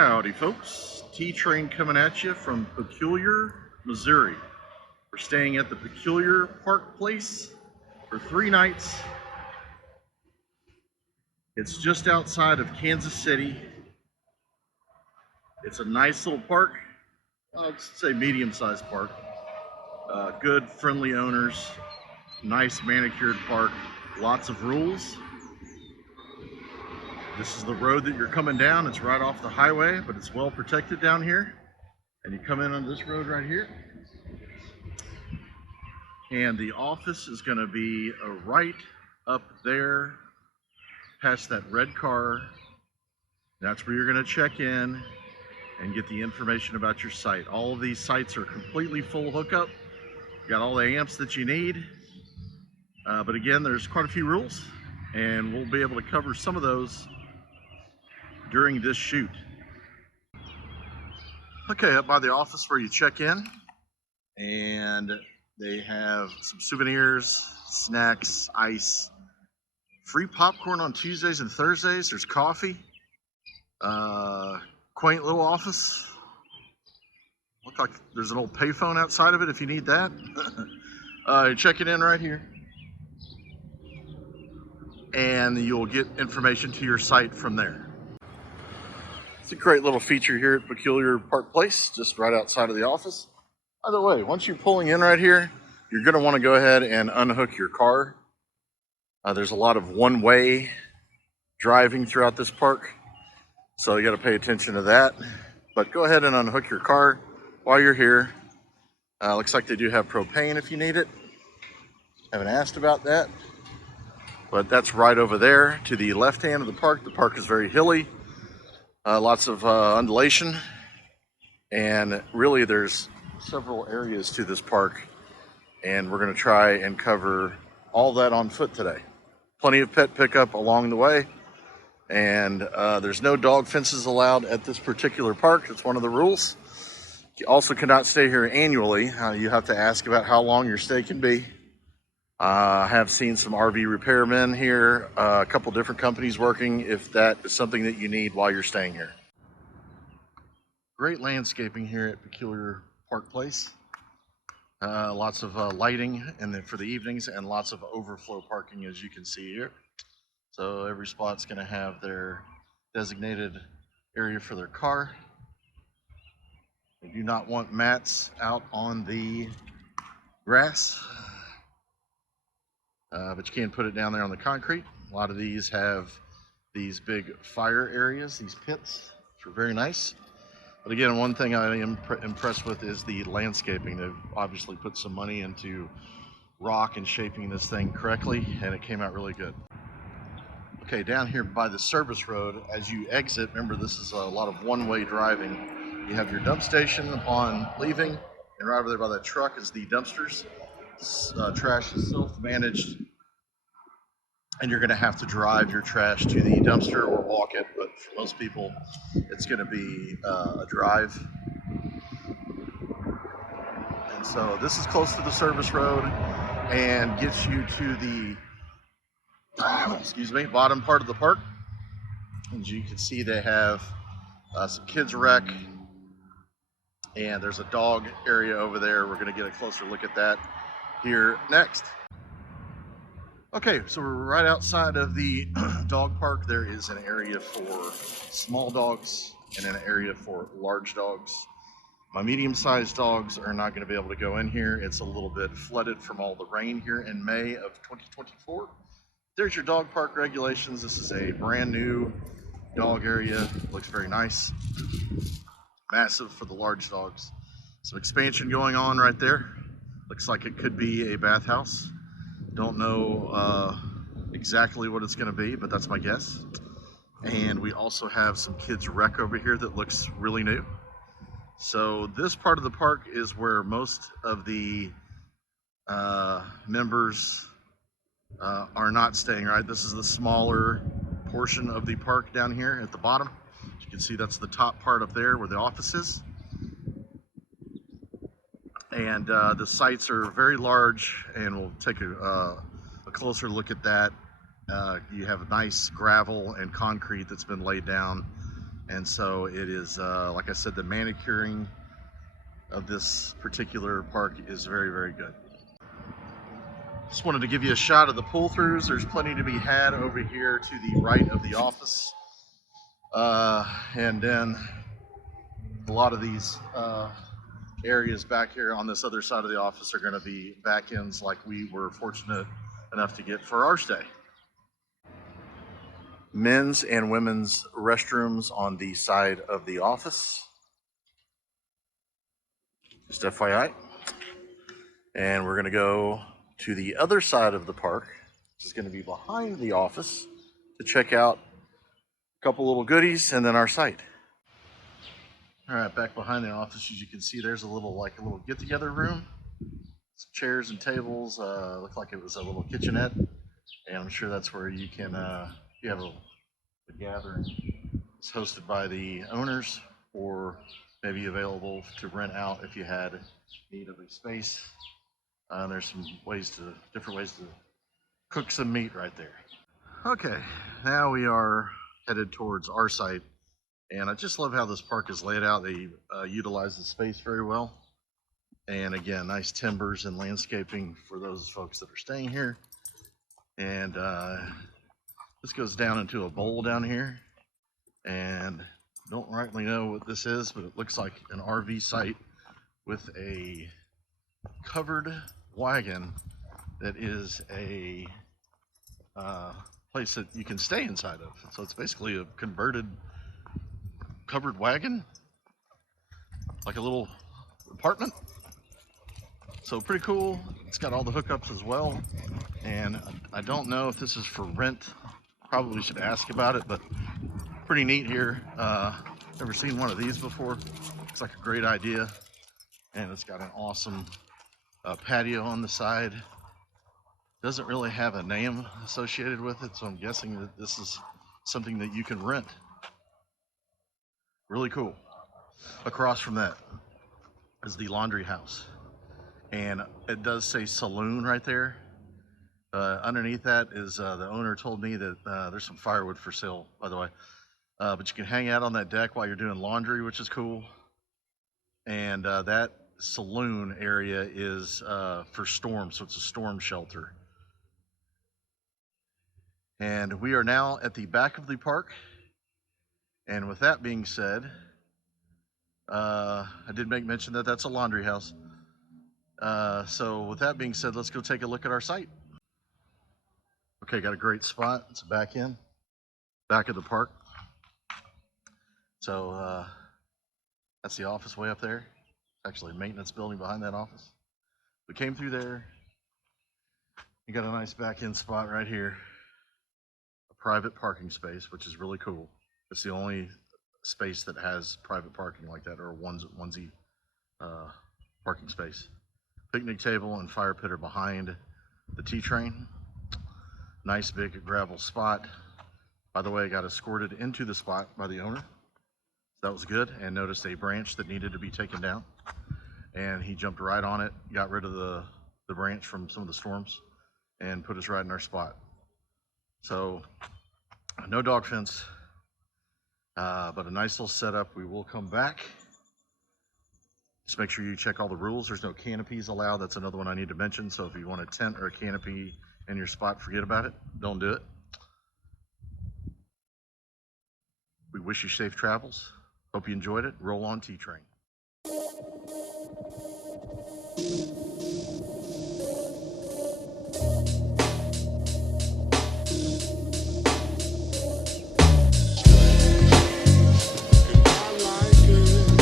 Howdy folks, T-Train coming at you from Peculiar, Missouri. We're staying at the Peculiar Park Place for 3 nights. It's just outside of Kansas City. It's a nice little park, I'd say medium-sized park. Good, friendly owners, nice manicured park, lots of rules. This is the road that you're coming down. It's right off the highway, but it's well protected down here. And you come in on this road right here. And the office is going to be right up there past that red car. That's where you're going to check in and get the information about your site. All of these sites are completely full hookup. You got all the amps that you need. But again, there's quite a few rules, and we'll be able to cover some of those during this shoot. Okay, up by the office where you check in, and they have some souvenirs, snacks, ice, free popcorn on Tuesdays and Thursdays. There's coffee. Quaint little office. Look like there's an old payphone outside of it if you need that. Check it in right here. And you'll get information to your site from there. It's a great little feature here at Peculiar Park Place, just right outside of the office. By the way, once you're pulling in right here, you're going to want to go ahead and unhook your car. There's a lot of one-way driving throughout this park, so you got to pay attention to that. But go ahead and unhook your car while you're here. Looks like they do have propane if you need it. Haven't asked about that. But that's right over there to the left hand of the park. The park is very hilly. Lots of undulation, and really there's several areas to this park, and we're going to try and cover all that on foot today. Plenty of pet pickup along the way, and there's no dog fences allowed at this particular park. That's one of the rules. You also cannot stay here annually. You have to ask about how long your stay can be. I have seen some RV repairmen here, a couple different companies working if that is something that you need while you're staying here. Great landscaping here at Peculiar Park Place. Lots of lighting for the evenings, and lots of overflow parking, as you can see here. So every spot's going to have their designated area for their car. They do not want mats out on the grass. But you can put it down there on the concrete. A lot of these have these big fire areas, these pits, which are very nice. But again, one thing I am impressed with is the landscaping. They've obviously put some money into rock and shaping this thing correctly, and it came out really good. Okay, down here by the service road, as you exit, remember this is a lot of one-way driving. You have your dump station upon leaving, and right over there by that truck is the dumpsters. Trash is self-managed, and you're going to have to drive your trash to the dumpster or walk it, but for most people it's going to be a drive. And so this is close to the service road and gets you to the bottom part of the park. As you can see, they have some kids rec, and there's a dog area over there. We're going to get a closer look at that here next. Okay, so we're right outside of the dog park. There is an area for small dogs and an area for large dogs. My medium-sized dogs are not going to be able to go in here. It's a little bit flooded from all the rain here in May of 2024. There's your dog park regulations. This is a brand new dog area. Looks very nice. Massive for the large dogs. Some expansion going on right there. Looks like it could be a bathhouse. Don't know exactly what it's going to be, but that's my guess. And we also have some kids rec over here that looks really new. So this part of the park is where most of the members are not staying, right? This is the smaller portion of the park down here at the bottom. As you can see, that's the top part up there where the office is. And the sites are very large, and we'll take a closer look at that. You have nice gravel and concrete that's been laid down, And so it is, like I said, the manicuring of this particular park is very, very good. Just wanted to give you a shot of the pull-throughs. There's plenty to be had over here to the right of the office. And then a lot of these areas back here on this other side of the office are going to be back ends like we were fortunate enough to get for our stay. Men's and women's restrooms on the side of the office. Just FYI. And we're going to go to the other side of the park, which is going to be behind the office, to check out a couple little goodies and then our site. All right, back behind the office, as you can see, there's a little get-together room. Some chairs and tables. Looked like it was a little kitchenette, and I'm sure that's where you can, if you have a gathering. It's hosted by the owners, or maybe available to rent out if you had need of a space. There's some different ways to cook some meat right there. Okay, now we are headed towards our site, and I just love how this park is laid out. They utilize the space very well, and again, nice timbers and landscaping for those folks that are staying here. And this goes down into a bowl down here, and don't rightly know what this is, but it looks like an RV site with a covered wagon that is a place that you can stay inside of. So it's basically a converted covered wagon, like a little apartment. So pretty cool. It's got all the hookups as well. And I don't know if this is for rent. Probably should ask about it, but pretty neat here. Never seen one of these before. Looks like a great idea. And it's got an awesome patio on the side. Doesn't really have a name associated with it, so I'm guessing that this is something that you can rent. Really cool. Across from that is the laundry house, and it does say saloon right there. Underneath that is the owner told me that there's some firewood for sale, by the way, but you can hang out on that deck while you're doing laundry, which is cool. And that saloon area is for storms, so it's a storm shelter. And we are now at the back of the park. And with that being said, I did make mention that that's a laundry house. So with that being said, let's go take a look at our site. Okay, got a great spot. It's back of the park. So that's the office way up there. Actually a maintenance building behind that office. We came through there. You got a nice back end spot right here. A private parking space, which is really cool. It's the only space that has private parking like that, or onesie parking space. Picnic table and fire pit are behind the T-train. Nice big gravel spot. By the way, I got escorted into the spot by the owner. That was good, and noticed a branch that needed to be taken down. And he jumped right on it, got rid of the branch from some of the storms, and put us right in our spot. So, no dog fence, but a nice little setup. We will come back. Just make sure you check all the rules. There's no canopies allowed. That's another one I need to mention. So if you want a tent or a canopy in your spot, forget about it. Don't do it. We wish you safe travels. Hope you enjoyed it. Roll on, T-Train.